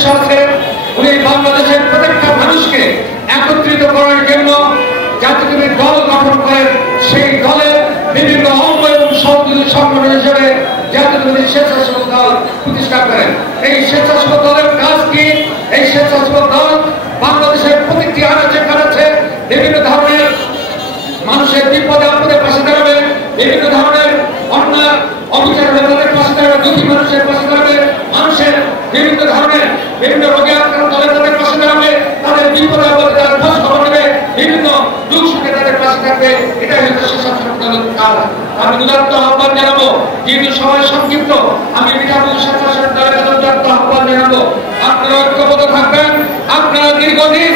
উদ্দেশ্য আছে উনি বাংলাদেশের প্রত্যেকটা মানুষকে একত্রিত করার জন্য যাতে তিনি দল গঠন করেন, সেই দলের বিভিন্ন অঙ্গ এবং সহযোগী সংগঠন হিসেবে জাতীয়তাবাদী স্বেচ্ছাসেবক দল প্রতিষ্ঠা করেন। এই স্বেচ্ছাসেবক দলের কাজ কি? এই স্বেচ্ছাসেবক দল বাংলাদেশের প্রতিটি আনাচে কানাচে বিভিন্ন ধরনের মানুষের বিপদে আপদে পাশে দাঁড়াবে, বিভিন্ন ধরনের অন্যায় অবিচার তাদের পাশে দাঁড়াবে, দুঃখী মানুষের পাশে দাঁড়াবে, মানুষের বিভিন্ন ধরনের বিভিন্ন রোগে আক্রান্ত হলে তাদের পাশে দাঁড়াবে, তাদের বিপদে আপদে তাদের খোঁজ খবর নেবে, বিভিন্ন দুঃখ সুখে তাদের পাশে থাকবে। এটাই হচ্ছে স্বেচ্ছাসেবক দলের কাজ। আমি উদাত্ত আহ্বান জানাবো, যেহেতু সময় সংক্ষিপ্ত, আমি মিঠাপুর স্বেচ্ছাসেবক দলের উদাত্ত আহ্বান জানাবো, আপনারা ঐক্যবদ্ধ থাকবেন। আপনারা দীর্ঘদিন